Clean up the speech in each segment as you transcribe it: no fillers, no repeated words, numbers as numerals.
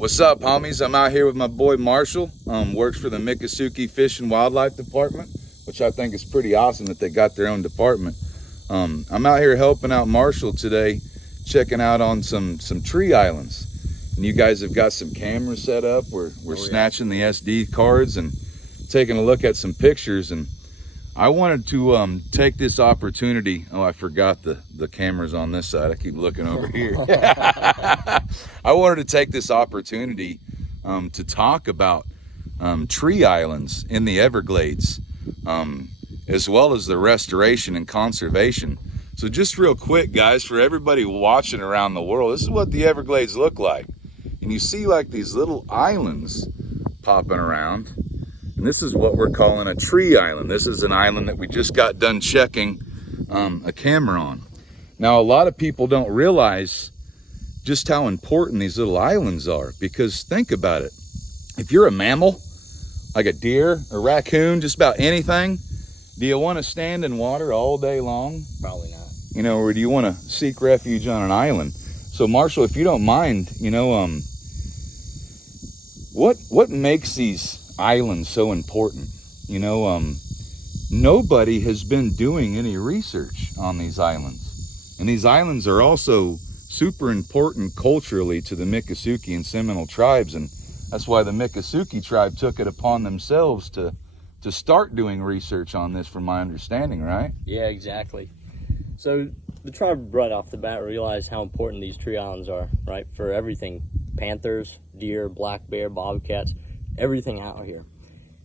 What's up, homies? I'm out here with my boy Marshall. Works for the Miccosukee Fish and Wildlife Department, which I think is pretty awesome that they got their own department. I'm out here helping out Marshall today, checking out on some tree islands. And you guys have got some cameras set up. We're snatching the SD cards and taking a look at some pictures. And I wanted to take this opportunity. Oh, I forgot the cameras on this side. I keep looking over here. I wanted to take this opportunity to talk about tree islands in the Everglades, as well as the restoration and conservation. So just real quick, guys, for everybody watching around the world, this is what the Everglades look like. And you see like these little islands popping around. And this is what we're calling a tree island. This is an island that we just got done checking a camera on. Now, a lot of people don't realize just how important these little islands are, because think about it. If you're a mammal, like a deer, a raccoon, just about anything, do you want to stand in water all day long? Probably not. You know, or do you want to seek refuge on an island? So Marshall, if you don't mind, you know, what makes these islands so important? You know, nobody has been doing any research on these islands. And these islands are also super important culturally to the Miccosukee and Seminole tribes, and that's why the Miccosukee tribe took it upon themselves to start doing research on this, from my understanding, right? Yeah, exactly. So the tribe right off the bat realized how important these tree islands are, right? For everything, panthers, deer, black bear, bobcats, everything out here.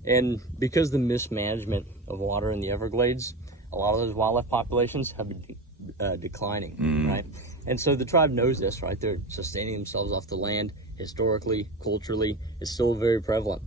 And because the mismanagement of water in the Everglades, a lot of those wildlife populations have been declining, right? And so the tribe knows this, right? They're sustaining themselves off the land. Historically, culturally, it's still very prevalent.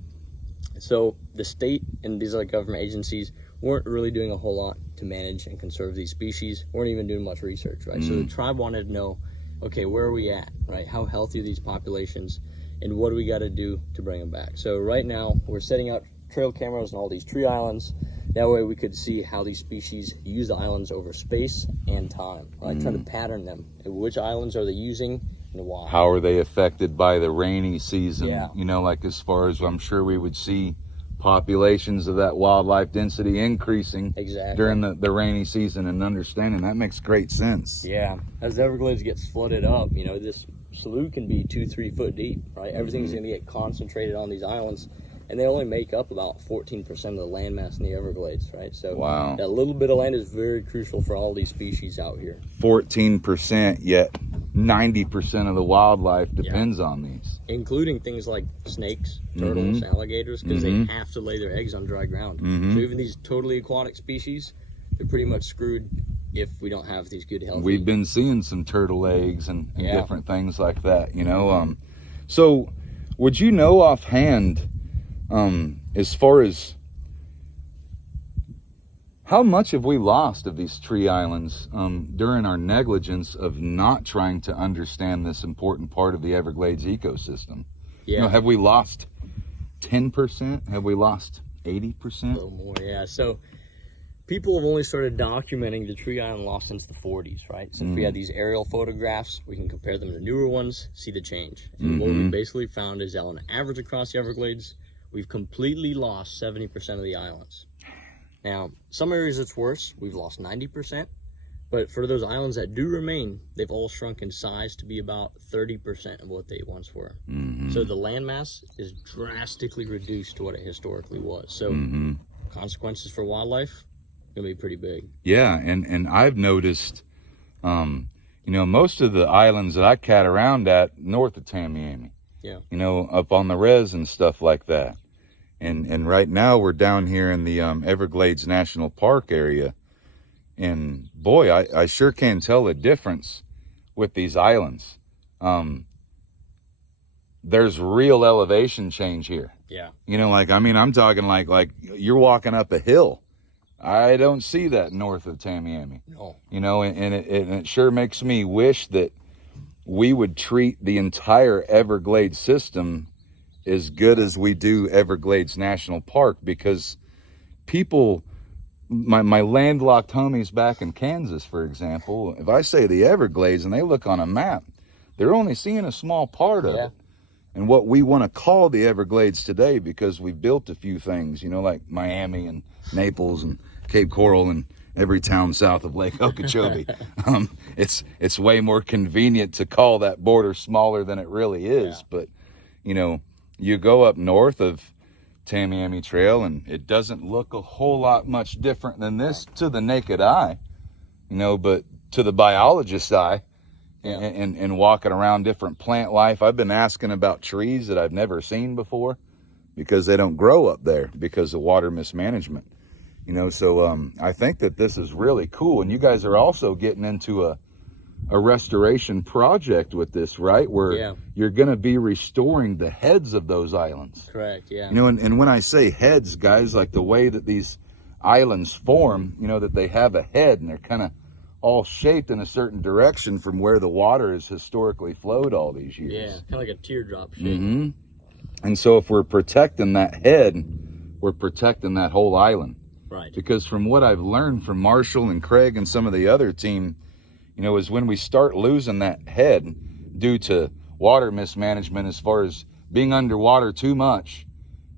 So the state and these other government agencies weren't really doing a whole lot to manage and conserve these species, weren't even doing much research, right? So the tribe wanted to know, okay, where are we at, right? How healthy are these populations, and what do we got to do to bring them back? So right now, we're setting out trail cameras on all these tree islands. That way we could see how these species use the islands over space and time, right? Try to pattern them. Which islands are they using and why? How are they affected by the rainy season? Yeah. You know, like as far as I'm sure we would see populations of that wildlife density increasing during the rainy season, and understanding that makes great sense. Yeah, as the Everglades gets flooded up, you know, this slough can be 2-3 foot deep, right? Everything's going to get concentrated on these islands. And they only make up about 14% of the landmass in the Everglades, right? So that little bit of land is very crucial for all these species out here. 14%, yet 90% of the wildlife depends on these. Including things like snakes, turtles, alligators, because they have to lay their eggs on dry ground. So even these totally aquatic species, they're pretty much screwed if we don't have these good healthy... We've been seeing some turtle eggs and different things like that, you know? So would you know offhand... as far as how much have we lost of these tree islands during our negligence of not trying to understand this important part of the Everglades ecosystem? Yeah. You know, have we lost 10%? Have we lost 80%? A little more, yeah. So people have only started documenting the tree island loss since the 40s, right? Since we had these aerial photographs, we can compare them to newer ones, see the change. And what we basically found is that on average across the Everglades, we've completely lost 70% of the islands. Now, some areas it's worse. We've lost 90%. But for those islands that do remain, they've all shrunk in size to be about 30% of what they once were. So the landmass is drastically reduced to what it historically was. So consequences for wildlife going to be pretty big. Yeah, and I've noticed, you know, most of the islands that I cat around at north of Tamiami, you know, up on the res and stuff like that. And right now we're down here in the Everglades National Park area. And boy, I sure can tell the difference with these islands. There's real elevation change here. Yeah. You know, like, I mean, I'm talking like you're walking up a hill. I don't see that north of Tamiami. No. You know, and it sure makes me wish that we would treat the entire Everglades system as good as we do Everglades National Park, because people, my landlocked homies back in Kansas, for example, if I say the Everglades and they look on a map, they're only seeing a small part of it. and what we want to call the Everglades today, because we've built a few things, you know, like Miami and Naples and Cape Coral and every town south of Lake Okeechobee. It's way more convenient to call that border smaller than it really is. But, you know, you go up north of Tamiami Trail and it doesn't look a whole lot much different than this to the naked eye, you know, but to the biologist's eye, and walking around different plant life. I've been asking about trees that I've never seen before because they don't grow up there because of water mismanagement, you know. So I think that this is really cool, and you guys are also getting into a restoration project with this, right? Where you're going to be restoring the heads of those islands. Correct. Yeah. You know, and when I say heads, guys, like the way that these islands form, you know, that they have a head and they're kind of all shaped in a certain direction from where the water has historically flowed all these years. Yeah, kind of like a teardrop shape. Mm-hmm. And so if we're protecting that head, we're protecting that whole island. Right. Because from what I've learned from Marshall and Craig and some of the other team, you know, is when we start losing that head due to water mismanagement, as far as being underwater too much,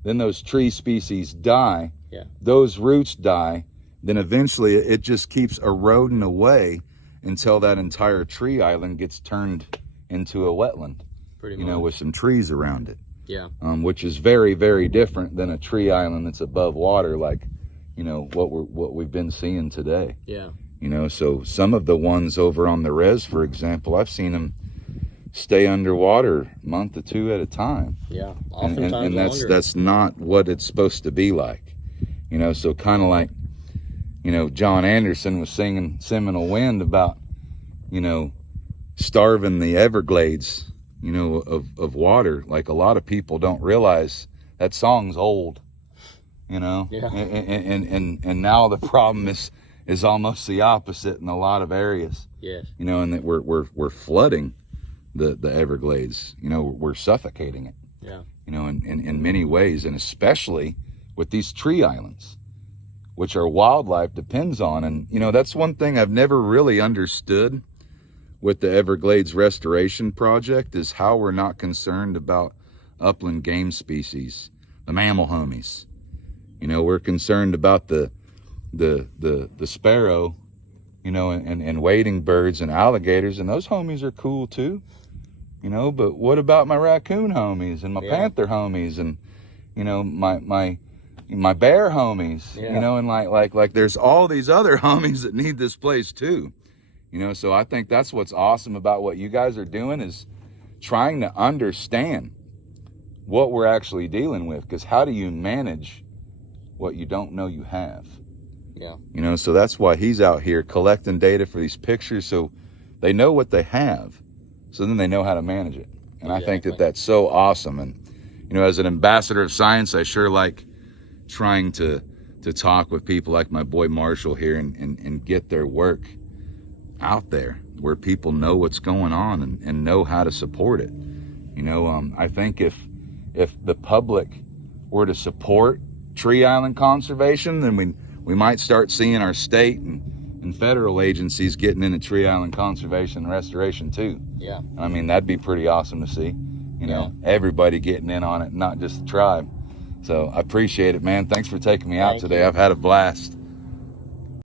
then those tree species die. Yeah. Those roots die. Then eventually it just keeps eroding away until that entire tree island gets turned into a wetland. Pretty you much. know, with some trees around it. Yeah. Which is very, very different than a tree island that's above water, like, you know, what we've been seeing today. Yeah. You know, so some of the ones over on the res, for example, I've seen them stay underwater a month or two at a time. Yeah, oftentimes and longer. that's not what it's supposed to be like. You know, so kind of like, you know, John Anderson was singing Seminole Wind about, you know, starving the Everglades, you know, of water. Like, a lot of people don't realize that song's old, you know. Yeah. And now the problem is almost the opposite in a lot of areas. Yes. You know, and that we're flooding the Everglades. You know, we're suffocating it. Yeah. You know, in many ways, and especially with these tree islands, which our wildlife depends on. And, you know, that's one thing I've never really understood with the Everglades Restoration Project, is how we're not concerned about upland game species, the mammal homies. You know, we're concerned about the sparrow, you know, and wading birds and alligators, and those homies are cool too, you know. But what about my raccoon homies and my panther homies, and, you know, my bear homies, you know, and like there's all these other homies that need this place too, you know. So I think that's what's awesome about what you guys are doing, is trying to understand what we're actually dealing with, because how do you manage what you don't know you have? Yeah. You know, so that's why he's out here collecting data for these pictures, so they know what they have, so then they know how to manage it. And I think that that's so awesome. And, you know, as an ambassador of science, I sure like trying to talk with people like my boy Marshall here and get their work out there where people know what's going on and know how to support it. You know, I think if the public were to support tree island conservation, then we might start seeing our state and federal agencies getting into tree island conservation and restoration too. Yeah. I mean, that'd be pretty awesome to see, you know, everybody getting in on it, not just the tribe. So I appreciate it, man. Thanks for taking me out today. I've had a blast.